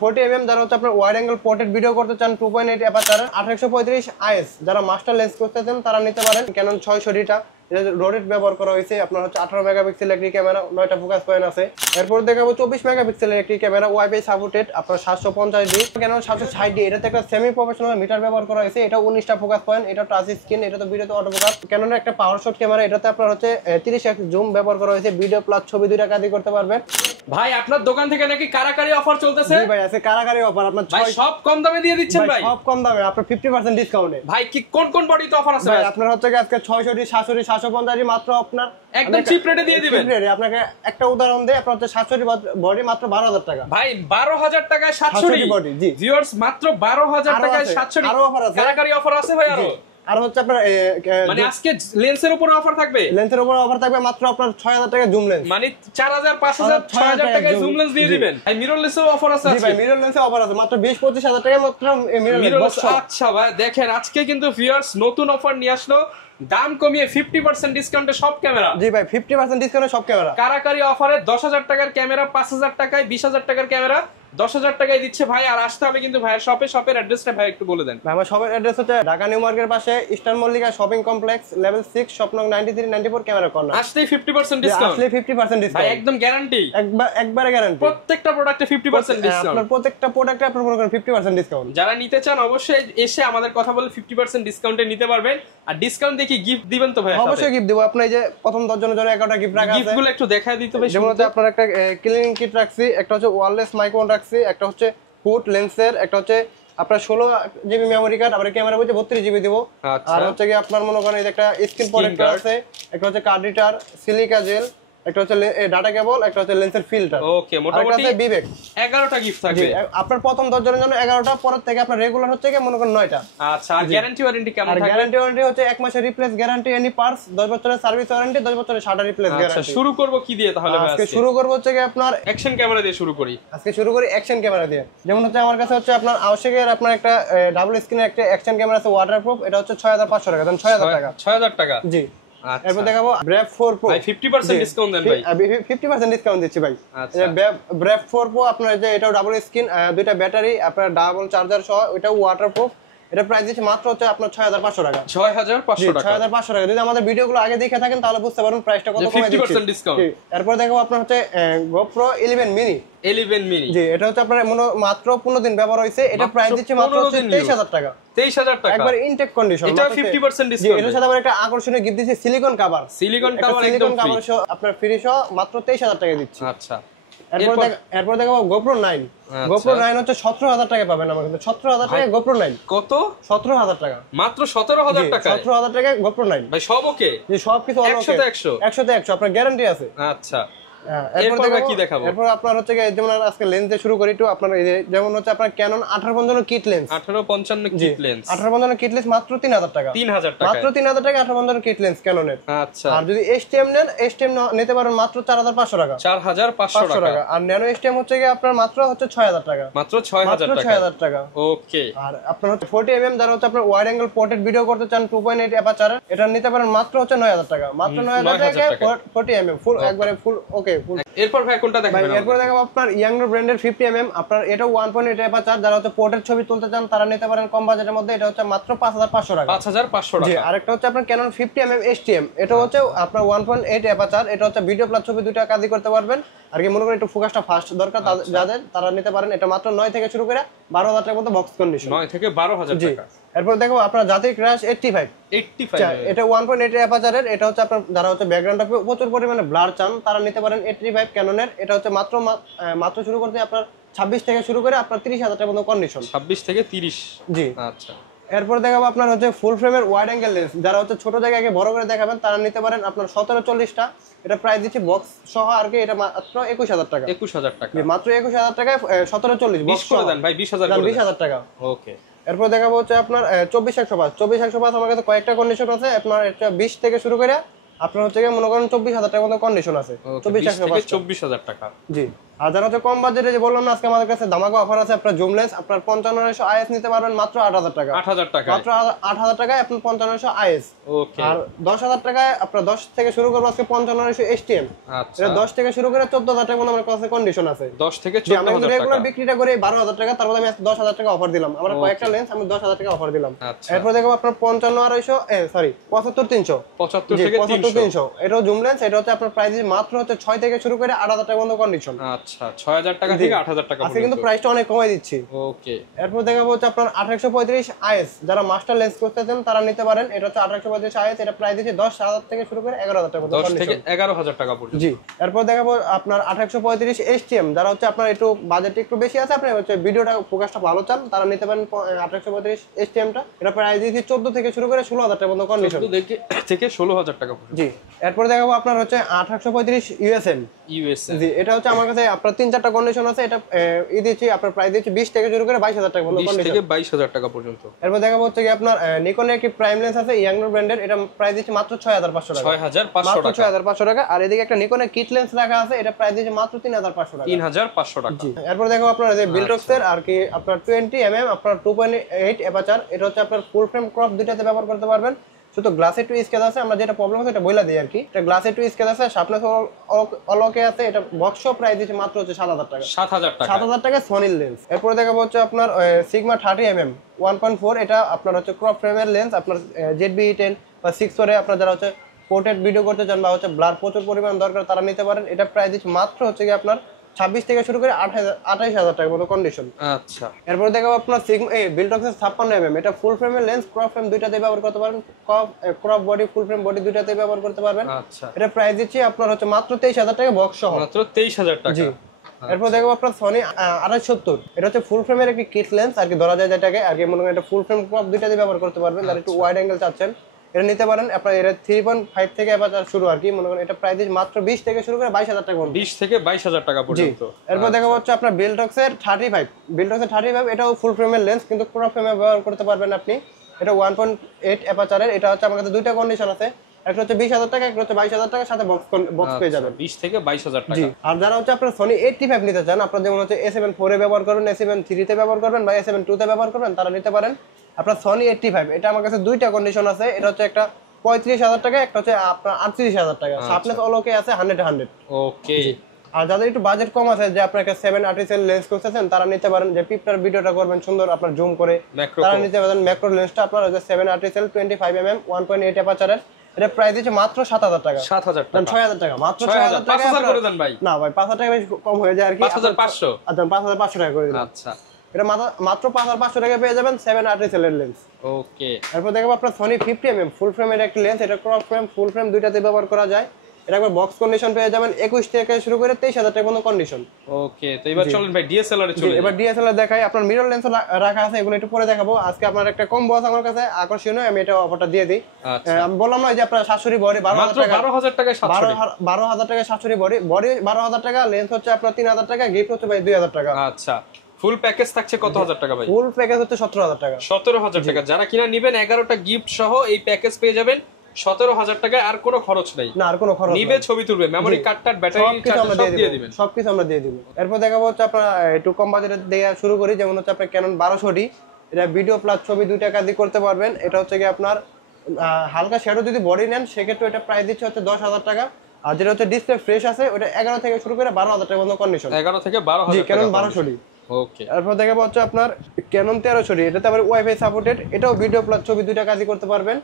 40mm যারা হচ্ছে আপনার ওয়াইড অ্যাঙ্গেল পোর্ট্রেট ভিডিও করতে চান 2.8 অ্যাপারচার 1835 IS যারা মাস্টার লেন্স করতে চান তারা নিতে পারেন ক্যানন 600D রোডেট ব্যবহার করা হয়েছে আপনার হচ্ছে 18 মেগাপিক্সেল একটি ক্যামেরা 9টা ফোকাস পয়েন্ট আছে। এরপর দেখাবো 24 মেগাপিক্সেলের একটি ক্যামেরা ওয়াইফাই সাপোর্টেড আপনার 750D ক্যানন 760D এটাতে একটা সেমি প্রফেশনাল মিটার ব্যবহার করা হয়েছে। এটা 19টা ফোকাস পয়েন্ট, এটা টাচ স্ক্রিন, এটা তো ভিডিওতে অটো ফোকাস। ক্যাননের একটা পাওয়ার শট ক্যামেরা, এটাতে আপনার হচ্ছে 30x জুম ব্যবহার করা হয়েছে, ভিডিও প্লাস ছবি দুইটা কাজ করতে পারবেন। ভাই আপনার দোকান থেকে নাকি কারাকারি অফার চলতেছে? জি ভাই আছে কারাকারি অফার। আপনার ভাই সব কম দামে দিয়ে দিচ্ছেন ভাই? সব কম দামে আপনার 50% ডিসকাউন্টে। ভাই কি কোন কোন বডিতে অফার আছে ভাই? আপনার হচ্ছে আজকে 600D 700D 750D মাত্র আপনার একদম চিপ রেটে দিয়ে দিবেন। চিপ রেটে আপনাকে একটা উদাহরণ দেই, আপনার হচ্ছে 700D বডি মাত্র 12000 টাকা। ভাই 12000 টাকায় 700D বডি। জি ভিউয়ার্স মাত্র 12000 টাকায় 700D আরো অফার আছে, কারাকারি অফার আছে ভাই আরো। আর হচ্ছে আপনার মানে আজকে লেন্সের উপর অফার থাকবে? লেন্সের উপর অফার থাকবে মাত্র আপনার 6000 টাকা জুম লেন্স, মানে 4000 5000 6000 টাকায় জুম লেন্স দিয়ে দিবেন। ভাই মিরর লেন্সের অফার আছে? জি ভাই মিরর লেন্সের অফার আছে মাত্র 20-25 হাজার টাকা মাত্র মিরর লেন্স। আচ্ছা ভাই দেখেন আজকে কিন্তু ভিউয়ার্স নতুন অফার নিয়ে আসলো, দাম কমিয়ে 50% ডিসকাউন্টে সব ক্যামেরা। জি ভাই 50% ডিসকাউন্টে সব ক্যামেরা। কারাকারি অফারে 10000 টাকার ক্যামেরা 5000 টাকায়, 20000 টাকার ক্যামেরা 10000 টাকায় দিচ্ছে ভাই। আর আসতে হবে কিন্তু ভাইয়ের শপে। শপের অ্যাড্রেসটা ভাই একটু বলে দেন। আমার শপের অ্যাড্রেস হচ্ছে ঢাকা নিউ মার্কেটের পাশে eastern Mallika shopping complex level 6 shop নং 93-94 ক্যামেরা কর্নার। আসলেই 50% ডিসকাউন্ট? আসলে 50% ডিসকাউন্ট ভাই একদম গ্যারান্টি? একবারে গ্যারান্টি। প্রত্যেকটা প্রোডাক্টে 50% ডিসকাউন্ট? আপনার প্রত্যেকটা প্রোডাক্টে আপনি মনে করেন 50% ডিসকাউন্ট। যারা নিতে চান অবশ্যই এসে আমাদের কথা বলে 50% ডিসকাউন্টে নিতে পারবেন। আর ডিসকাউন্ট দেখি গিফট দিবেন তো ভাই? অবশ্যই গিফট দেব। আপনি এই যে প্রথম 10 জনের জন্য 11টা গিফট রাখা আছে, গিফটগুলো একটু দেখায় দিতে ভাই। যেমন হচ্ছে আপনার একটা ক্লিনিং কিট রাখছি, একটা হচ্ছে ওয়্যারলেস মাইক্রোফোন রাখছি, একটা হচ্ছে ফুট লেন্সের, একটা হচ্ছে আপনার 16GB মেমোরি কার্ড, আবার ক্যামেরা বলতে 32GB দেব। আর হচ্ছে কি আপনার মনে করেন এই যে একটা স্ক্রিন প্রোটেক্টর আছে, একটা হচ্ছে কার্ড রিডার, সিলিকা জেল, একটা হচ্ছে ডাটা কেবল, একটা হচ্ছে লেন্সের ফিল্টার। ওকে মোটামুটি বিবেক 11টা গিফট থাকবে। আপনার প্রথম 10 জনের জন্য 11টা, পরের থেকে আপনার রেগুলার হচ্ছে কি মনে করেন 9টা। আচ্ছা আর গ্যারান্টি ওয়ারেন্টি কেমন থাকবে? গ্যারান্টি ওয়ারেন্টি হচ্ছে 1 মাসের রিপ্লেস গ্যারান্টি এনি পার্টস, 10 বছরের সার্ভিস ওয়ারেন্টি, 10 বছরের শাটার রিপ্লেস গ্যারান্টি। আচ্ছা শুরু করব কি দিয়ে তাহলে ভাই? আজকে শুরু করব হচ্ছে কি আপনার অ্যাকশন ক্যামেরা দিয়ে শুরু করি। আজকে শুরু করি অ্যাকশন ক্যামেরা দিয়ে। যেমন হচ্ছে আমার কাছে হচ্ছে আপনার আওশেকের আপনার একটা ডাবল স্ক্রিনের একটা অ্যাকশন ক্যামেরা আছে ওয়াটারপ্রুফ, এটা হচ্ছে 6500 টাকা। দেন 6000 টাকা। 6000 টাকা? জি। আচ্ছা এরপর দেখাবো ব্রেভ 4 Pro। ভাই 50% ডিসকাউন্ট দেন ভাই। 50% ডিসকাউন্ট দিচ্ছি ভাই। আচ্ছা ব্রেভ 4 Pro আপনার যে এটাও ডাবল স্ক্রিন, দুইটা ব্যাটারি, আপনার ডাবল চার্জার সহ, এটাও ওয়াটারপ্রুফ। এটা প্রাইস দিচ্ছে মাত্র হচ্ছে আপনার 6500 টাকা। 6500 টাকা? 6500 টাকা। যদি আমাদের ভিডিওগুলো আগে দেখে থাকেন তাহলে বুঝতে পারবেন প্রাইসটা কত কমে দিচ্ছি। 50% ডিসকাউন্ট। এরপর দেখাবো আপনার হচ্ছে GoPro 11 mini। 11 mini জি, এটা হচ্ছে আপনার মাত্র 15 দিন ব্যবহার হইছে, এটা প্রাইস দিচ্ছে মাত্র 23000 টাকা। 23000 টাকা একবার ইনটেক কন্ডিশন। এটা 50% ডিসকাউন্ট। এর সাথে আবার একটা আকর্ষণীয় গিফট দিচ্ছে সিলিকন কভার। সিলিকন কভার একদম ফ্রি। আপনার ফ্রি সহ মাত্র 23000 টাকা দিচ্ছি। আচ্ছা এরপর দেখাবো GoPro 9। GoPro 9 হচ্ছে 17000 টাকা পাবেন আমার কাছে। 17000 টাকা GoPro 9। কত? 17000 টাকা মাত্র 17000 টাকা? 17000 টাকা GoPro 9 ভাই সব ওকে? জি সব কিছু ওকে। 100 তে 100 100 তে 100 আপনার গ্যারান্টি আছে। আচ্ছা এরপর কি দেখাবো? এরপর আপনার হচ্ছে যেমন আজকে লেন্স দিয়ে শুরু করি একটু। আপনার যেমন হচ্ছে আপনার Canon 1855 kit lens. 1855 kit lens. 1855 kit lens মাত্র 3000 টাকা। 3000 টাকা? মাত্র 3000 টাকা 1855 কিট লেন্স Canon-এর। আচ্ছা আর যদি STM নেন, STM নিতে পারেন মাত্র 4500 টাকা। 4500 টাকা। আর ন্যানো STM হচ্ছে কি আপনার মাত্র হচ্ছে 6000 টাকা। মাত্র 6000 টাকা? 6000 টাকা। ওকে। আর আপনার হচ্ছে 40mm যারা হচ্ছে আপনার ওয়াইড অ্যাঙ্গেল পোর্ট্রেট ভিডিও করতে চান 2.8 অ্যাপারচার, এটা নিতে পারেন মাত্র হচ্ছে 9000 টাকা। মাত্র 9000 টাকা 40mm ফুল একবারে ফুল ওকে ফুল। এরপর ভাই কোনটা দেখাবেন? এরপর দেখাবো আপনার ইয়াংডর ব্র্যান্ডের 50mm। আপনার এটা 1.8 অ্যাপারচার, যারা হচ্ছে পোর্ট্রেট ছবি তুলতে চান তারা নিতে পারেন কম বাজেটের মধ্যে। এটা হচ্ছে মাত্র 5500 টাকা। 5500 টাকা। জি। আরেকটা হচ্ছে আপনার Canon 50mm STM, এটা হচ্ছে আপনার 1.8 অ্যাপারচার, এটা হচ্ছে ভিডিও প্লাস ছবি দুইটা কাজই করতে পারবেন। আর কি মনে করেন একটু ফোকাসটা ফাস্ট দরকার যাদের, তারা নিতে পারেন। এটা মাত্র 9 থেকে শুরু করে 12000 টাকার মতো বক্স কন্ডিশন। 9 থেকে 12000 টাকা। এরপর দেখো আপনার জাতির ক্রাশ 85। এটা 1.8 অ্যাপারচারের, এটা হচ্ছে আপনার যারা হচ্ছে ব্যাকগ্রাউন্ডটা প্রচুর পরিমাণে ব্লার চান তারা নিতে পারেন 85 Canon-এর। এটা হচ্ছে মাত্র শুরু করতে আপনার 26 থেকে শুরু করে আপনার 30000 টাকার মতো কন্ডিশন। 26 থেকে 30? জি। আচ্ছা। এরপর দেখাবো আপনার হচ্ছে ফুল ফ্রেমের ওয়াইড অ্যাঙ্গেল লেন্স, যারা হচ্ছে ছোট জায়গাকে বড় করে দেখাবেন তারা নিতে পারেন আপনার 1740টা। এটা প্রাইস দিচ্ছে বক্স সহ আর কি, এটা মাত্র 21000 টাকা। 21000 টাকা? মাত্র 21000 টাকায় 1740 বক্স করে দেন ভাই। 20000 করে দেন। 20000 টাকা। ওকে। এরপর দেখাবো হচ্ছে আপনার 24105 আমার কাছে কয়েকটা কন্ডিশন আছে। আপনার এটা 20 থেকে শুরু করে আপনার হচ্ছে মনে করেন 24000 টাকার মতো কন্ডিশন আছে। 24105 24000 টাকা। জি। আর যারা হচ্ছে কম বাজেটে, যে বললাম না আজকে আমাদের কাছে ধামাকা অফার আছে, আপনার জুম লেন্স আপনার 5500 আইএস নিতে পারবেন মাত্র 8000 টাকা। 8000 টাকা মাত্র 8000 টাকায় আপনি 5500 আইএস। ওকে। আর 10000 টাকায় আপনার 10 থেকে শুরু করবো আজকে 5500 এসটিএম। আচ্ছা, এটা 10 থেকে শুরু করে 14000 টাকা আমার কাছে কন্ডিশন আছে। 10 থেকে আমি 14000 রেগুলার টাকা। বিক্রিটা করে 12000 টাকা, তারপরে আমি 10000 টাকা অফার দিলাম। আমরা কয়েকটা লেন্স আমি 10000 টাকা অফার দিলাম। আচ্ছা। এরপর দেখো আপনার 75300 সরি 75300 75 থেকে 300। 75300 এটাও জুম লেন্স। এটা হচ্ছে আপনার প্রাইস মাত্র হচ্ছে 6 থেকে শুরু করে 8000 টাকা পর্যন্ত কন্ডিশন। আচ্ছা, 6000 টাকা থেকে 8000 টাকা আজকে পর্যন্ত। কিন্তু প্রাইসটা অনেক কমাই দিচ্ছি। ওকে। এরপর দেখাবো হচ্ছে আপনার 1835 আইএস, যারা মাস্টার লেন্স করতে চান তারা নিতে পারেন। এটা হচ্ছে 1835 আইএস। এটা প্রাইস দিচ্ছে 10000 থেকে শুরু করে 11000 টাকা পর্যন্ত 10 থেকে 11000 টাকা পর্যন্ত। জি। এরপর দেখাবো আপনার 1835 এসটিএম, যারা হচ্ছে আপনার একটু বাজেট একটু বেশি আছে, আপনি হচ্ছে ভিডিওটা ফোকাসটা ভালো চান, তারা নিতে পারেন 1835 এসটিএমটা। এটা প্রাইস দিচ্ছে 14 থেকে শুরু করে 16000 টাকা পর্যন্ত কন্ডিশন। 14 থেকে 16000 টাকা পর্যন্ত। জি। এরপর দেখাবো আপনার হচ্ছে 1835 ইউএসএন। জি, এটা হচ্ছে আমার কাছে আপনার 3-4টা কন্ডিশন আছে। এটা দিচ্ছি আপনার প্রাইস দিচ্ছি 20 থেকে শুরু করে 22000 টাকা পর্যন্ত 20 থেকে 22000 টাকা পর্যন্ত। এরপর দেখাবো হচ্ছে কি আপনার নিকনের একটি প্রাইম লেন্স আছে ইয়াংনোর ব্র্যান্ডের। এটা প্রাইস দিচ্ছে মাত্র 6500 টাকা। 6500 টাকা। 6500 টাকা। আর এদিকে একটা নিকনের কিট লেন্স রাখা আছে, এটা প্রাইস দিচ্ছে মাত্র 3500 টাকা। 3500 টাকা। জি। এরপর দেখো আপনার এই যে বিল্টক্সের আর কি আপনার 20 mm আপনার 2.8 অ্যাপাচার। এটা হচ্ছে আপনার ফুল ফ্রেম ক্রপ দুইটাতে ব্যবহার করতে পারবেন। শুধু গ্লাসে একটু স্কেচ আছে, আমরা যেটা প্রবলেম আছে এটা বইলা দিই আর কি। এটা গ্লাসে একটু স্কেচ আছে, শার্পনেস অলকে আছে। এটা বক্স প্রাইস দিচ্ছে মাত্র হচ্ছে 7000 টাকা। 7000 টাকা। 7000 টাকা সনির লেন্স। এরপর দেখাবো হচ্ছে আপনার সিগমা 30 mm 1.4। এটা আপনার হচ্ছে ক্রপ ফ্রেমের লেন্স। আপনার ZB-10 বা 6 করে আপনার যারা হচ্ছে পোর্ট্রেট ভিডিও করতে চান বা হচ্ছে ব্লার প্রচুর পরিমাণ দরকার, তারা নিতে পারেন। এটা প্রাইস দিচ্ছে মাত্র হচ্ছে কি আপনার 26 থেকে শুরু করে 28000 টাকার মতো কন্ডিশন। আচ্ছা। এরপর দেখাবো আপনার বিল্টক্সের 56 mm। এটা ফুল ফ্রেমের লেন্স, ক্রপ ফ্রেম দুইটাতে ব্যবহার করতে পারেন। ক্রপ বডি, ফুল ফ্রেম বডি দুইটাতে ব্যবহার করতে পারবেন। আচ্ছা। এটা প্রাইস দিচ্ছি আপনার হচ্ছে মাত্র 23000 টাকা বক্স সহ। মাত্র 23000 টাকা। জি। এরপর দেখো আপনার সনি 2870। এটা হচ্ছে ফুল ফ্রেমের একটি কিট লেন্স আর কি, ধরা যায় যেটাকে আর কি। মনে করেন এটা ফুল ফ্রেম ক্রপ দুইটাতে ব্যবহার করতে পারবেন। আর একটু ওয়াইড অ্যাঙ্গেল চাচ্ছেন, এটা নিতে পারেন। আপনার এটা 3.5 থেকে অ্যাপাচার শুরু আর কি। মনে করেন এটা প্রাইস মাত্র 20 থেকে শুরু করে 22000 টাকা পর্যন্ত। 20 থেকে 22000 টাকা পর্যন্ত। এরপর দেখা হচ্ছে আপনার বিল্টক্সের 35। বিল্টক্সের 35 এটাও ফুল ফ্রেমের লেন্স, কিন্তু ক্রপ ফ্রেমে ব্যবহার করতে পারবেন আপনি। এটা 1.8 অ্যাপাচারের। এটা হচ্ছে আমার কাছে দুইটা কন্ডিশন আছে, একটা হচ্ছে 20000 টাকা, একটা হচ্ছে 22000 টাকা, সাথে বক্স পেয়ে যাবেন। 20 থেকে 22000 টাকা। জি। আর যারা হচ্ছে আপনার সনি 85 নিতে চান, আপনার যেমন হচ্ছে A7 4 এ ব্যবহার করবেন, A7 3 তে ব্যবহার করবেন বা A7 2 তে ব্যবহার করবেন, তারা নিতে পারেন আপনার সনি 85। এটা আমার কাছে দুইটা কন্ডিশন আছে। এটা হচ্ছে একটা 35000 টাকা, একটা হচ্ছে আপনার 38000 টাকা। শার্পনেস অলকে আছে 100-100। ওকে। আর যাদের একটু বাজেট কম আছে, যে আপনার একটা 7 আর্টিসেল লেন্স করতেছেন, তারা নিতে পারেন যে পিপটার ভিডিওটা করবেন সুন্দর আপনার জুম করে, তারা নিতে পারেন ম্যাক্রো লেন্সটা আপনার হচ্ছে 7 আর্টিসেল 25 mm 1.8 অ্যাপাচারের। এটা প্রাইস দিচ্ছে মাত্র 7000 টাকা। 7000 টাকা। 6000 টাকা। মাত্র 6000 টাকা। 5000 করে দেন ভাই। না ভাই, 5000 টাকা বেশি কম হয়ে যায় আর কি। 5500। আচ্ছা 5500 টাকা করে দিন। আচ্ছা। এটা মাত্র 5500 টাকা পেয়ে যাবেন 7 আর্টিসেলের লেন্স। ওকে। এরপর দেখবো আপনার সনি 50 mm ফুল ফ্রেমের একটা লেন্স। এটা ক্রপ ফ্রেম, ফুল ফ্রেম দুইটাতে ব্যবহার করা যায়। এটা একবার বক্স কন্ডিশন পেয়ে যাবেন 21 থেকে শুরু করে 23000 টাকা পর্যন্ত কন্ডিশন। ওকে। তো এবার চলেন ভাই ডিএসএলআর এ চলে যাই। এবার ডিএসএলআর দেখাই। আপনার মিরর লেন্স রাখা আছে, এগুলো একটু পরে দেখাবো। আজকে আপনার একটা কম্বো আছে আমার কাছে আকর্ষণীয়, আমি এটা অফারটা দিয়ে দিই। আমি বললাম না যে আপনার 700 বডি 12000 টাকা, 12000 টাকায় 12000 টাকা 700 বডি 12000 টাকা, লেন্স হচ্ছে আপনার 3000 টাকা, গিফট হচ্ছে ভাই 2000 টাকা। আচ্ছা। ফুল প্যাকেজ থাকছে কত হাজার টাকা ভাই? ফুল প্যাকেজ হচ্ছে 17000 টাকা। 17000 টাকা। যারা কিনা নেবেন 11টা গিফট সহ এই প্যাকেজ পেয়ে যাবেন 17000 টাকায়। আর কোনো খরচ নাই। না, আর কোনো খরচ নেই। নিবে ছবি তুলবে, মেমরি কার্ড টার্ড, ব্যাটারি চার্জ সব দিয়ে দিবেন। সবকিছু আমরা দিয়ে দিব। এরপর দেখাবো হচ্ছে আপনার একটু কম বাজেটে দেয়া শুরু করি। যেমন হচ্ছে আপনার ক্যানন 1200D। এটা ভিডিও প্লাস ছবি দুইটা কাজই করতে পারবেন। এটা হচ্ছে কি আপনার হালকা শ্যাডো যদি বডি নেন, সেক্ষেত্রে এটা প্রাইস দিচ্ছে হচ্ছে 10000 টাকা। আর যেটা হচ্ছে ডিসপ্লে ফ্রেশ আছে, ওটা 11 থেকে শুরু করে 12000 টাকা পর্যন্ত কন্ডিশন। 11 থেকে 12000 জি, টাকা। Canon 1200D। ওকে। এরপর দেখাবো হচ্ছে আপনার ক্যানন 1300D। এটাতে আবার ওয়াইফাই সাপোর্টেড। এটাও ভিডিও প্লাস ছবি দুইটা কাজই করতে পারবেন।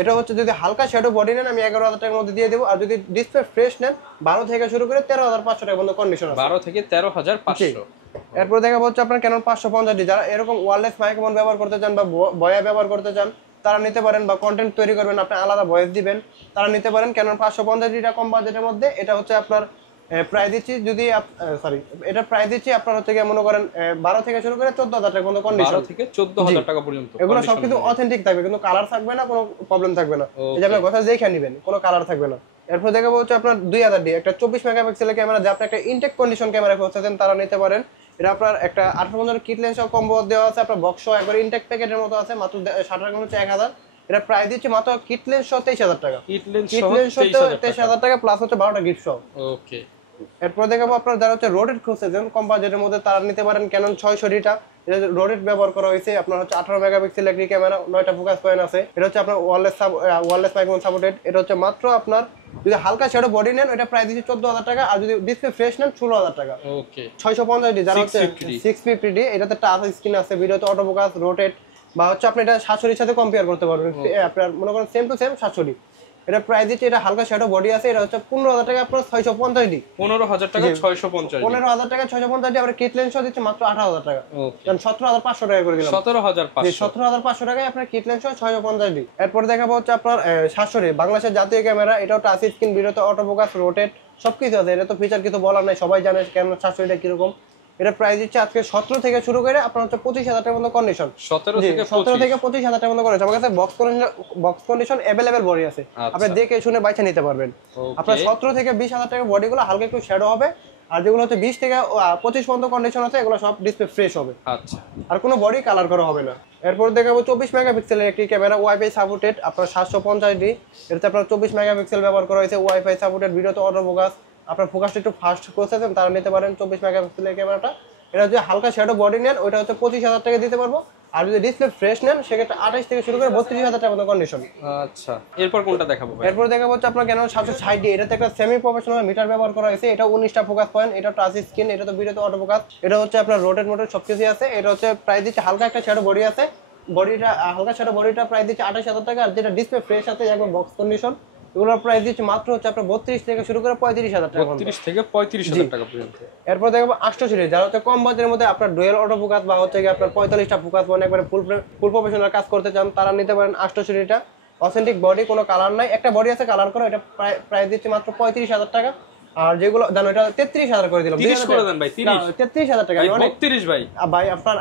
এটা হচ্ছে যদি হালকা শ্যাডো বডি নেন, আমি 11000 টাকার মধ্যে দিয়ে দেবো। আর যদি ডিসপ্লে ফ্রেশ নেন, 12 থেকে শুরু করে 13500 টাকা পর্যন্ত কন্ডিশন আছে। 12 থেকে 13500। এরপর দেখাবো হচ্ছে আপনার ক্যানন 550D। যারা এরকম ওয়্যারলেস মাইক্রোফোন ব্যবহার করতে চান বা বয়া ব্যবহার করতে চান, তারা নিতে পারেন। বা কন্টেন্ট তৈরি করবেন, আপনি আলাদা ভয়েস দিবেন, তারা নিতে পারেন। ক্যানন 550D কম বাজেটের মধ্যে। এটা হচ্ছে আপনার প্রাইস দিচ্ছি যদি এটা প্রাইস দিচ্ছি আপনার হচ্ছে কি মনে করেন 12 থেকে শুরু করে 14000 টাকা পর্যন্ত কন্ডিশন। 12 থেকে 14000 টাকা পর্যন্ত। এগুলো সবকিছু অথেন্টিক থাকবে, কিন্তু কালার থাকবে না, কোনো প্রবলেম থাকবে না। এই যে আপনি কথা দেখে নেবেন, কোনো কালার থাকবে না। এরপর দেখাবো হচ্ছে আপনার 2000D একটা 24 মেগাপিক্সেলের ক্যামেরা, যা আপনি একটা ইনটেক কন্ডিশন ক্যামেরা করতেছেন, তারা নিতে পারেন। এটা আপনার একটা 1850 কিট লেন্স কম্বো দেওয়া আছে, আপনার বক্স একবার ইনটেক প্যাকেটের মতো আছে, মাত্র 60 টাকা হচ্ছে 1000। এটা প্রাইস দিচ্ছে মাত্র কিট লেন্স সহ 23000 টাকা। কিট লেন্স সহ 23000 টাকা প্লাস হচ্ছে 12টা গিফট সহ। ওকে। এরপর দেখাবো আপনার যারা হচ্ছে রোডেট খুঁজতেছেন কম বাজেটের মধ্যে তারা নিতে পারেন ক্যানন 600D। এটা রোডেট ব্যবহার করা হয়েছে, আপনার হচ্ছে 18 মেগাপিক্সেল একটি ক্যামেরা, 9টা ফোকাস পয়েন্ট আছে। এটা হচ্ছে আপনার ওয়্যারলেস মাইক্রোফোন সাপোর্টেড। এটা হচ্ছে মাত্র আপনার যদি হালকা শ্যাডো বডি নেন ওটা প্রাইস দিচ্ছে 14,000 টাকা, আর যদি ডিসপ্লে ফ্রেশ নেন 16,000 টাকা। ওকে 650D যারা হচ্ছে 650D, এটাতে টাচ স্ক্রিন আছে, ভিডিওতে অটো ফোকাস, রোটেট, বা হচ্ছে আপনি এটা 700 সাথে কম্পেয়ার করতে পারবেন। আপনার মনে করেন সেম টু সেম 700D। এটা প্রাইস দিচ্ছে, এটা হালকা শ্যাডো বডি আছে, এটা হচ্ছে 15,000 টাকা আপনার 650D। 15,000 টাকা 650। 15,000 টাকা 650D। আমরা কিট লেন্স দিচ্ছে মাত্র 18,000 টাকা। ওকে 17,500 টাকা করে দিলাম। 17,500। 17,500 টাকায় আপনার কিট লেন্স 650D। এরপর দেখাবো হচ্ছে আপনার 700D বাংলাদেশের জাতীয় ক্যামেরা। এটাও টাচ স্ক্রিন, ভিডিওতে অটো ফোকাস, রোটেট সবকিছু আছে। এটা তো ফিচার কিছু বলার নাই, সবাই জানে ক্যামেরা 700D কিরকম। এটা প্রাইস দিচ্ছে আজকে 17 থেকে শুরু করে আপনার হচ্ছে 25,000 টাকার মতো কন্ডিশন। 17 থেকে 25,000 টাকার মতো কন্ডিশন। আমার কাছে বক্স কন্ডিশন अवेलेबल বডি আছে, আপনি দেখে শুনে বাইচা নিতে পারবেন। আপনার 17 থেকে 20,000 টাকার বডিগুলো হালকা একটু শ্যাডো হবে, আর যেগুলো হচ্ছে 20 থেকে 25 পর্যন্ত কন্ডিশন আছে এগুলো সব ডিসপ্লে ফ্রেশ হবে। আচ্ছা, আর কোনো বডি কালার করা হবে না। এরপর দেখাবো 24 মেগাপিক্সেলের একটি ক্যামেরা, ওয়াইফাই সাপোর্টেড, আপনার 750D। এটাতে আপনার 24 মেগাপিক্সেল ব্যবহার করা হয়েছে, ওয়াইফাই সাপোর্টেড, ভিডিওতে অটো ফোকাস। আপনার ফোকাসটা একটু ফাস্ট করতেছেন তারা নিতে পারেন 24 মেগাপিক্সেলের ক্যামেরাটা। এটা যদি হালকা শ্যাডো বডি নেন ওইটা হচ্ছে 25,000 টাকা দিতে পারবো, আর যদি ডিসপ্লে ফ্রেশ নেন সেক্ষেত্রে 28 থেকে শুরু করে 32,000 টাকার মতো কন্ডিশন। আচ্ছা, এরপর কোনটা দেখাবো ভাই? এরপর দেখাবো হচ্ছে আপনার ক্যানন 760D। এটাতে একটা সেমি প্রফেশনাল মিটার ব্যবহার করা হয়েছে, এটা 19টা ফোকাস পয়েন্ট, এটা টাচ স্ক্রিন, এটা তো ভিডিওতে অটো ফোকাস, এটা হচ্ছে আপনার রোটেট মোটেট সবকিছু আছে। এটা হচ্ছে প্রাইস দিচ্ছে হালকা একটা শ্যাডো বডি আছে, বডিটা হালকা শ্যাডো বডিটা প্রাইস দিচ্ছে 28,000 টাকা, আর যেটা ডিসপ্লে ফ্রেশ আছে একবার বক্স কন্ডিশন এগুলোর প্রাইস দিচ্ছে মাত্র হচ্ছে আপনার 32 থেকে শুরু করে 35,000 টাকা। 32 থেকে 35,000 টাকা পর্যন্ত। এরপর দেখবো 800 যারা হচ্ছে কম বাজেটের মধ্যে আপনার ডুয়েল অটো ফোকাস বা হচ্ছে কি আপনার 45টা ফোকাস মানে একবারে ফুল প্রফেশনাল কাজ করতে চান তারা নিতে পারেন 800টা। অথেন্টিক বডি, কোনো কালার নাই, একটা বডি আছে কালার করা, এটা প্রাইস দিচ্ছে মাত্র 35,000 টাকা। আর যেগুলো জানো এটা 33,000 করে দিলাম। 30 করে দেন ভাই, 30 33,000 টাকা ভাই, 32 ভাই। ভাই আপনার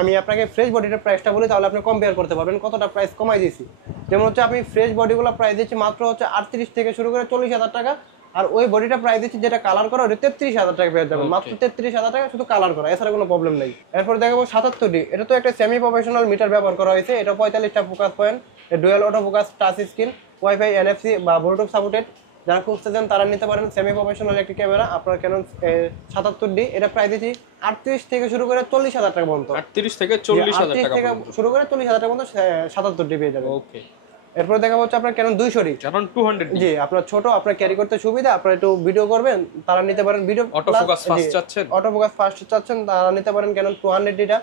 আমি আপনাকে ফ্রেশ বডিটার প্রাইসটা বলি, তাহলে আপনি কম্পেয়ার করতে পারবেন কতটা প্রাইস কমাই দিয়েছি। যেমন হচ্ছে আমি ফ্রেশ বডিগুলো প্রাইস দিচ্ছি মাত্র হচ্ছে 38 থেকে শুরু করে 40,000 টাকা, আর ওই বডিটা প্রাইস দিচ্ছি যেটা কালার করা ওটা 33,000 টাকা পেয়ে যাবেন, মাত্র 33,000 টাকা শুধু কালার করা, এছাড়া কোনো প্রবলেম নেই। এরপর দেখাবো 77D। এটা তো একটা সেমি প্রফেশনাল মিটার ব্যবহার করা হয়েছে, এটা 45টা focus point, dual auto focus, touch screen, wifi, NFC বা ব্লুটুথ সাপোর্টেড। যারা খুঁজতেছেন তারা নিতে পারেন সেমি প্রফেশনাল একটি ক্যামেরা, আপনার ক্যানন 77D। এটা প্রাইস দিচ্ছি 38 থেকে শুরু করে 40,000 টাকা পর্যন্ত। 38 থেকে 40,000 টাকা থেকে শুরু করে 40,000 টাকা পর্যন্ত 77D পেয়ে যাবেন। ওকে, এরপর দেখাবো হচ্ছে আপনার ক্যানন 200D। কারণ 200D জি, আপনার ছোট, আপনার ক্যারি করতে সুবিধা, আপনার একটু ভিডিও করবেন তারা নিতে পারেন। ভিডিও অটো ফোকাস ফাস্ট চাচ্ছেন, অটো ফোকাস ফাস্ট চাচ্ছেন তারা নিতে পারেন ক্যানন 200Dটা।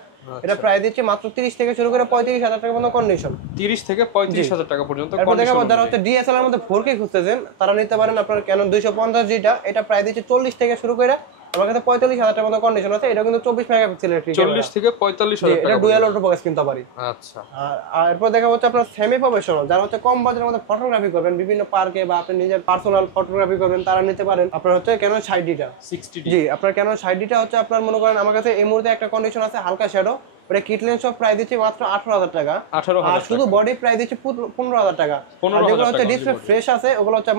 এটা প্রাইস দিচ্ছে মাত্র 30 থেকে শুরু করে 35,000 টাকা পর্যন্ত কন্ডিশন। 30 থেকে 35,000 টাকা পর্যন্ত এরপর দেখাবো কন্ডিশন। যারা হচ্ছে DSLR এর মধ্যে 4K খুঁজতেছেন তারা নিতে পারেন আপনার ক্যানন 250Dটা। এটা প্রাইস দিচ্ছে 40 থেকে শুরু করে আমার কাছে 45,000 টাকার মতো কন্ডিশন আছে। এটা কিন্তু 24 মেগাপিক্সেলের একটি ক্যামেরা, 40 থেকে 45,000 টাকা। এটা ডুয়াল অটো ফোকাস কিনতে পারি। আচ্ছা, আর এরপর দেখা হচ্ছে আপনার সেমি প্রফেশনাল যারা হচ্ছে কম বাজেটের মধ্যে ফটোগ্রাফি করবেন, বিভিন্ন পার্কে বা আপনি নিজের পার্সোনাল ফটোগ্রাফি করবেন তারা নিতে পারেন আপনার হচ্ছে ক্যানন 60Dটা। 60D। জি, আপনার ক্যানন 60Dটা হচ্ছে আপনার মনে করেন আমার কাছে এই মুহূর্তে একটা কন্ডিশন আছে হালকা শ্যাডো, ওটা কিট লেন্স সব প্রাইস দিচ্ছি মাত্র 18,000 টাকা, 18,000 আর শুধু বডি প্রাইস দিচ্ছি 15,000 টাকা। আর যেগুলো হচ্ছে ডিসপ্লে ফ্রেশ আছে ওগুলো হচ্ছে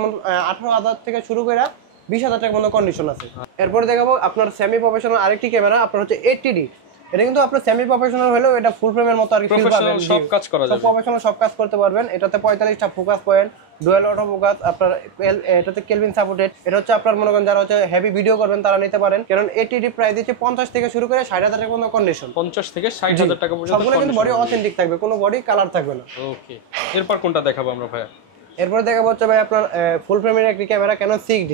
18,000 থেকে শুরু করে 20,000 টাকার মতো কন্ডিশন আছে। এরপরে দেখাবো আপনার সেমি প্রফেশনাল আরেকটি ক্যামেরা, আপনার হচ্ছে 80D। এটা কিন্তু আপনার সেমি প্রফেশনাল হলেও এটা ফুল ফ্রেমের মতো আর কি ফিল পাবেন, সব কাজ করা যাবে, প্রফেশনাল সব কাজ করতে পারবেন। এটাতে 45টা focus point, dual auto focus, আপনার এটাতে কেলভিন সাপোর্টেড। এটা হচ্ছে আপনার মনে করেন যারা হচ্ছে হেভি ভিডিও করবেন তারা নিতে পারেন, কারণ 80D প্রাইস দিচ্ছে 50 থেকে শুরু করে 60,000 টাকার মতো কন্ডিশন। 50 থেকে 60,000 টাকা পর্যন্ত সবগুলো কিন্তু বডি অথেন্টিক থাকবে, কোনো বডি কালার থাকবে না। ওকে, এরপর কোনটা দেখাবো আমরা ভাই? এরপর দেখাবো হচ্ছে ভাই আপনার ফুল ফ্রেমের একটি ক্যামেরা ক্যানন 6D।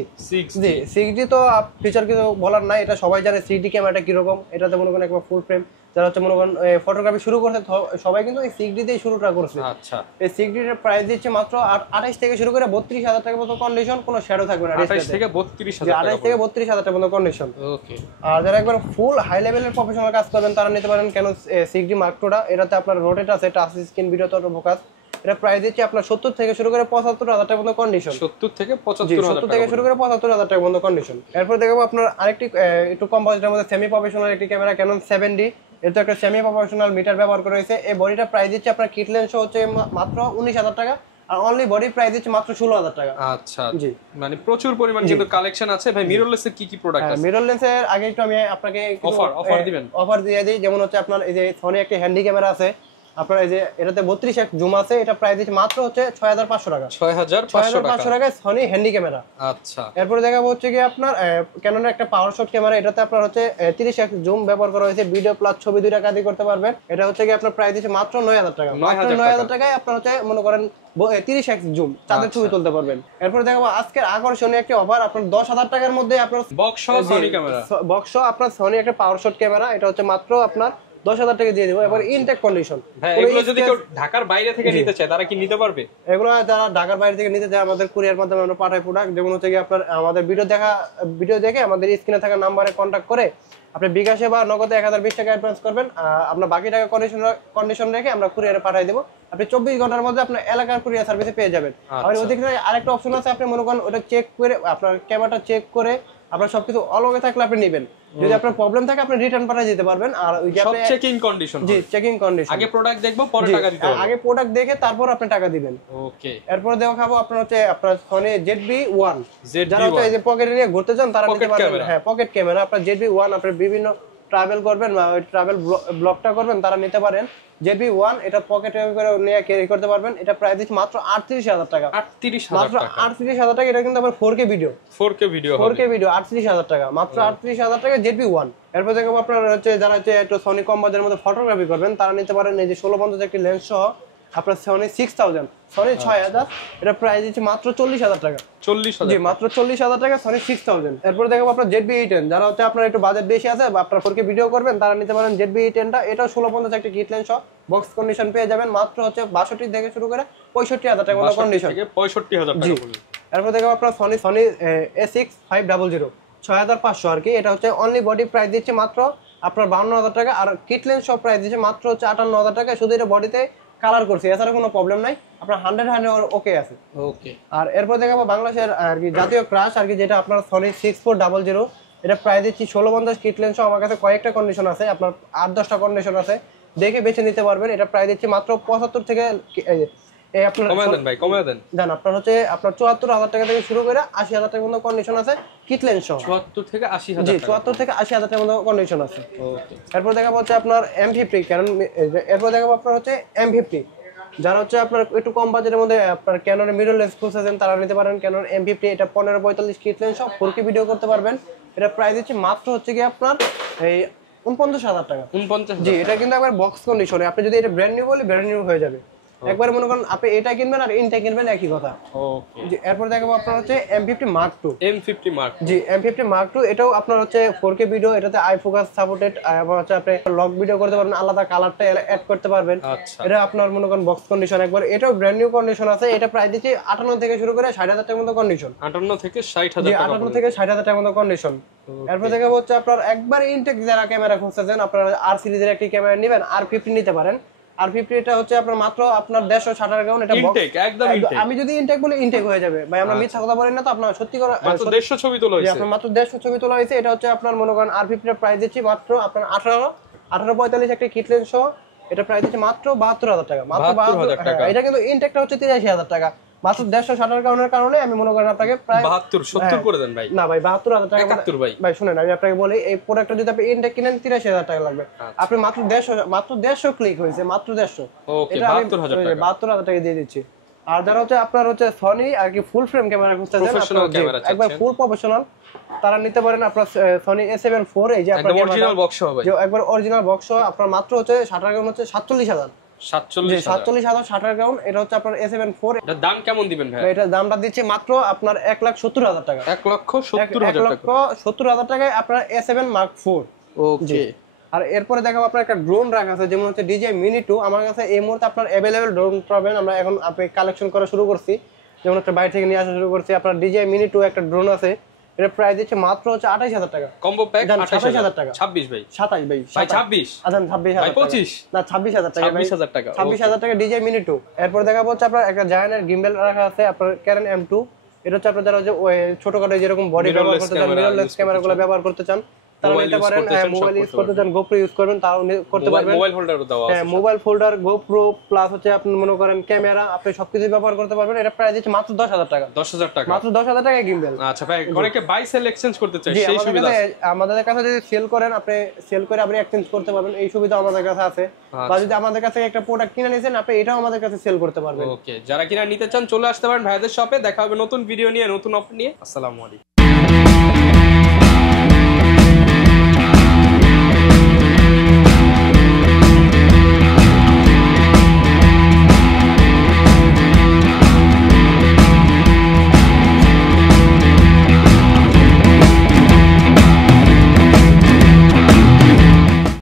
6D তো ফিচার কিছু বলার নাই, এটা সবাই জানে 6D ক্যামেরাটা কিরকম। এটাতে মনে করেন একবার ফুল ফ্রেম যারা হচ্ছে মনে করেন ফটোগ্রাফি শুরু করছে সবাই কিন্তু এই 6D দিয়ে শুরুটা করছে। আচ্ছা, এই 6D এর প্রাইস দিচ্ছে মাত্র 28 থেকে শুরু করে 32,000 টাকার মতো কন্ডিশন, কোনো শ্যাডো থাকবে না। 28 থেকে 32,000 টাকা, 28 থেকে 32,000 টাকার মতো কন্ডিশন। ওকে, আর যারা একবার ফুল হাই লেভেলের প্রফেশনাল কাজ করবেন তারা নিতে পারেন ক্যানন 6D Mark II টা। এটাতে আপনার রোটেট আছে, টাচ স্ক্রিন, ভিডিওতে অটো ফোকাস। এটা প্রাইস দিচ্ছে আপনার 70 থেকে শুরু করে 75,000 টাকার মতো কন্ডিশন। 70 থেকে 75,000 70 থেকে শুরু করে 75,000 টাকার মতো কন্ডিশন। এরপর দেখাবো আপনার আরেকটি একটু কম বাজেটের মধ্যে সেমি প্রফেশনাল একটি ক্যামেরা ক্যানন 7D। এটা একটা সেমি প্রফেশনাল মিটার ব্যবহার করা হয়েছে। এই বডিটা প্রাইস দিচ্ছে আপনার কিট লেন্স হচ্ছে মাত্র 19,000 টাকা, আর অনলি বডি প্রাইস দিচ্ছে মাত্র 16,000 টাকা। আচ্ছা, জি, মানে প্রচুর পরিমাণ কিন্তু কালেকশন আছে ভাই। মিররলেসের কি কি প্রোডাক্ট আছে? মিররলেসের আগে একটু আমি আপনাকে অফার দিবেন। অফার দিয়ে দিই, যেমন হচ্ছে আপনার এই যে সনি একটা হ্যান্ডি ক্যামেরা আছে, আপনার এই যে এটাতে 32x জুম আছে, এটা প্রাইস দিচ্ছে মাত্র হচ্ছে 6500 টাকা। 6500 টাকায় সনি হ্যান্ডি ক্যামেরা। আচ্ছা, এরপরে দেখাবো হচ্ছে কি আপনার ক্যাননের একটা পাওয়ার শট ক্যামেরা, এটাতে আপনার হচ্ছে 30x জুম ব্যবহার করা হয়েছে, ভিডিও প্লাস ছবি দুইটা কাজই করতে পারবেন। এটা হচ্ছে কি আপনার প্রাইস দিচ্ছে মাত্র 9000 টাকা। মাত্র 9000 টাকায় আপনার হচ্ছে মনে করেন 30x জুম চাঁদের ছবি তুলতে পারবেন। এরপরে দেখাবো আজকের আকর্ষণীয় একটি অফার, আপনার 10,000 টাকার মধ্যে আপনার বক্স সহ সনি ক্যামেরা, বক্স আপনার সনি একটা পাওয়ার শট ক্যামেরা, এটা হচ্ছে মাত্র আপনার 10,000 টাকা দিয়ে দেবো। এবার ইনটেক কন্ডিশন, এগুলো যদি কেউ ঢাকার বাইরে থেকে নিতে চায় তারা কি নিতে পারবে? এগুলো যারা ঢাকার বাইরে থেকে নিতে চায় আমাদের কুরিয়ার মাধ্যমে আমরা পাঠাই প্রোডাক্ট। যেমন হচ্ছে কি আপনার আমাদের ভিডিও দেখে আমাদের স্ক্রিনে থাকা নাম্বারে কন্ট্যাক্ট করে আপনি বিকাশে বা নগদে 1020 টাকা অ্যাডভান্স করবেন, আপনার বাকি টাকা কন্ডিশন রেখে আমরা কুরিয়ারে পাঠিয়ে দেবো। আপনি 24 ঘন্টার মধ্যে আপনার এলাকার কুরিয়ার সার্ভিসে পেয়ে যাবেন। আর ওদিকে আরেকটা অপশন আছে, আপনি মনে করেন ওটা চেক করে আপনার ক্যামেরাটা চেক করে আপনার সবকিছু অলগে থাকলে আপনি নেবেন, যদি আপনার প্রবলেম থাকে আপনি রিটার্ন পাঠিয়ে দিতে পারবেন। আর ওই যে সব চেকিং কন্ডিশন, জি চেকিং কন্ডিশন, আগে প্রোডাক্ট দেখবো পরে টাকা দিতে হবে, আগে প্রোডাক্ট দেখে তারপর আপনি টাকা দিবেন। ওকে, এরপর দেখাবো আপনার হচ্ছে আপনার সনি ZV-1, যারা হচ্ছে এই যে পকেটে নিয়ে ঘুরতে চান তারা নিতে পারবেন। হ্যাঁ, পকেট ক্যামেরা আপনার ZV-1, আপনি বিভিন্ন ট্রাভেল করবেন বা ওই ট্রাভেল ব্লগটা করবেন তারা নিতে পারেন। ZV-1 এটা পকেটে করে নিয়ে ক্যারি করতে পারবেন। এটা প্রাইস দিচ্ছে মাত্র 38,000 টাকা। 38,000 টাকা। এটা কিন্তু আবার 4K ভিডিও 38,000 টাকা, মাত্র 38,000 টাকা ZV-1। এরপর দেখো আপনার হচ্ছে যারা হচ্ছে একটু সনি কম বাজেটের মধ্যে ফটোগ্রাফি করবেন তারা নিতে পারেন এই যে 1650 একটি লেন্স সহ আপনার সনি 6000, সনি 6000, এটা প্রাইস দিচ্ছে মাত্র 40,000 টাকা। 40,000, জি মাত্র 40,000 টাকা সনি 6000। এরপর দেখো আপনার ZV-E10, যারা হচ্ছে আপনার একটু বাজেট বেশি আছে বা আপনার 4K ভিডিও করবেন তারা নিতে পারেন ZV-E10টা। এটাও 1650 একটা কিট লেন্স সহ বক্স কন্ডিশন পেয়ে যাবেন, মাত্র হচ্ছে 62 থেকে শুরু করে 65,000 টাকা মতো কন্ডিশন। 65,000 টাকা। এরপর দেখো আপনার সনি A6500, 6500 আর কি। এটা হচ্ছে অনলি বডি প্রাইস দিচ্ছে মাত্র আপনার 52,000 টাকা, আর কিট লেন্স সব প্রাইস দিচ্ছে মাত্র হচ্ছে 58,000 টাকা। শুধু এটা বডিতে কালার করছে, এছাড়া কোনো প্রবলেম নাই, আপনার 100 ওকে আছে। ওকে, আর এরপর দেখাবো বাংলাদেশের আর কি জাতীয় ক্রাশ আর কি, যেটা আপনার সনি 6400, এটা প্রাইস দিচ্ছি 1650 কিট লেন্স। আমার কাছে কয়েকটা কন্ডিশন আছে, আপনার 8-10টা কন্ডিশন আছে, দেখে বেছে নিতে পারবেন। এটা প্রাইস দিচ্ছি মাত্র 75 থেকে এই আপনার কমায় দেন জান আপনার হচ্ছে আপনার 74,000 টাকা থেকে শুরু করে 80,000 টাকার মতো কন্ডিশন আছে কিট লেন্স সহ। 74 থেকে 80,000 জি 74 থেকে 80,000 টাকার মতো কন্ডিশন আছে। ওকে, এরপর দেখাবো হচ্ছে আপনার M50 কারণ এরপর দেখাবো আপনার হচ্ছে M50, যারা হচ্ছে আপনার একটু কম বাজেটের মধ্যে আপনার ক্যাননের মিরর লেন্স খুঁজছেন তারা নিতে পারেন ক্যানন M50। এটা 1545 কিট লেন্স সব 4K ভিডিও করতে পারবেন। এটা প্রাইস দিচ্ছে মাত্র হচ্ছে কি আপনার এই 49,000 টাকা। 49,000, জি এটা কিন্তু একবার বক্স কন্ডিশনে, আপনি যদি এটা ব্র্যান্ড নিউ বলি ব্র্যান্ড নিউ হয়ে যাবে। একবার মনে করেন আপনি এটা কিনবেন আর ইনটা কিনবেন একই কথা। ওকে, জি এরপর দেখাবো আপনার হচ্ছে M50 Mark II। M50 Mark, জি M50 Mark II, এটাও আপনার হচ্ছে 4K ভিডিও, এটাতে আই ফোকাস সাপোর্টেড, এবং হচ্ছে আপনি লক ভিডিও করতে পারবেন, আলাদা কালারটা অ্যাড করতে পারবেন। আচ্ছা, এটা আপনার মনে করেন বক্স কন্ডিশন একবার, এটাও ব্র্যান্ড নিউ কন্ডিশন আছে। এটা প্রাইস দিচ্ছে 58 থেকে শুরু করে 60,000 টাকার মতো কন্ডিশন। 58 থেকে 60,000 জি টাকা, 58 থেকে 60,000 টাকার মতো কন্ডিশন। এরপর থেকে হচ্ছে আপনার একবার ইনটেক যারা ক্যামেরা খুঁজতেছেন, আপনারা আর সিরিজের একটি ক্যামেরা নেবেন, R50 নিতে পারেন। R50 এটা হচ্ছে আপনার মাত্র আপনার 150 টাকা কারণ এটা ইনটেক একদম ইনটেক। আমি যদি ইনটেক বলি ইনটেক হয়ে যাবে ভাই, আমরা মিথ্যা কথা বলি না তো, আপনার সত্যি করে মাত্র 150 ছবি তোলা হয়েছে। আপনার মাত্র 150 ছবি তোলা হয়েছে। এটা হচ্ছে আপনার মনে করেন R50 এর প্রাইস দিচ্ছি মাত্র আপনার 1845 একটা কিট লেন্স সহ, এটা প্রাইস দিচ্ছি মাত্র 72,000 টাকা। মাত্র 72,000 টাকা। এটা কিন্তু ইনটেকটা হচ্ছে 83,000 টাকা। মাত্র 150 কারণে আমি মনে করেন আপনাকে প্রায় 72 70 করে দেন ভাই। না ভাই 72,000 টাকা 71 ভাই। ভাই শুনেন আমি আপনাকে বলি, এই প্রোডাক্টটা যদি আপনি ইনটেক কিনেন 83,000 টাকা লাগবে। আপনি মাত্র 150 ক্লিক হয়েছে, মাত্র 150। ওকে, 72,000 টাকা। 72,000 টাকা দিয়ে দিচ্ছি। আর যারা হচ্ছে আপনার হচ্ছে সনি আর কি ফুল ফ্রেম ক্যামেরা খুঁজতেছেন, প্রফেশনাল ক্যামেরা একবার ফুল প্রফেশনাল, তারা নিতে পারেন আপনার সনি A7 IV। এই যে আপনার অরিজিনাল বক্স হবে, যে একবার অরিজিনাল বক্স আপনার মাত্র হচ্ছে শাটার কাউন্ট হচ্ছে 47,000। 47,000 শাটার কাউন্ট। এটা হচ্ছে আপনার A7 IV। এটার দাম কেমন দিবেন ভাই? এটা দামটা দিচ্ছি মাত্র আপনার 1,70,000 টাকা। 1,70,000 টাকায় আপনার A7 Mark IV। ওকে, আর এরপরে দেখাবো আপনার একটা ড্রোন রাখা আছে, যেমন হচ্ছে DJI Mini 2। আমার কাছে এই মুহূর্তে আপনার अवेलेबल ড্রোন পাবেন, আমরা এখন আপনি কালেকশন করা শুরু করছি, যেমন হচ্ছে বাইরে থেকে নিয়ে আসা শুরু করছি। আপনার DJI Mini 2 একটা ড্রোন আছে, এটা প্রাইস দিচ্ছে মাত্র হচ্ছে 28,000 টাকা। কম্বো প্যাক 28,000 টাকা। 26 ভাই, 27 ভাই, ভাই 26 আদান 26,000 ভাই 25 না 26,000 টাকা, 26,000 টাকা, 26,000 টাকা DJI Mini 2। এরপর দেখাবো হচ্ছে আপনার একটা জায়ান্টের গিম্বল রাখা আছে, আপনার Canon M2। এটা হচ্ছে আপনার যারা যে ছোটখাটো যেরকম বডি ব্যবহার করতে চান, মিররলেস ক্যামেরাগুলো ব্যবহার করতে চান, তারা Mobile নিতে use পারেন। করতে চান, মোবাইল সব ইউজ করতে করতে চান, GoPro ইউজ করবেন তাও করতে পারবেন। মোবাইল হোল্ডারও দেওয়া আছে। হ্যাঁ, মোবাইল ফোল্ডার, GoPro প্লাস হচ্ছে আপনি মনে করেন ক্যামেরা, আপনি সবকিছু ব্যবহার করতে পারবেন। এটা প্রাইস দিচ্ছে মাত্র 10,000 টাকা। 10,000 টাকা। মাত্র 10,000 টাকায় গিম্বল। আচ্ছা ভাই, অনেকে বাই সেল এক্সচেঞ্জ করতে চায়, জি, সেই সুবিধা আছে? আমাদের কাছে যদি সেল করেন, আপনি সেল করে আপনি এক্সচেঞ্জ করতে পারবেন, এই সুবিধা আমাদের কাছে আছে। বা যদি আমাদের কাছে একটা প্রোডাক্ট কিনে নিয়েছেন, আপনি এটাও আমাদের কাছে সেল করতে পারবেন। ওকে, যারা কিনা নিতে চান চলে আসতে পারেন ভাইদের শপে। দেখা হবে নতুন ভিডিও নিয়ে, নতুন অফার নিয়ে। আসসালামু আলাইকুম।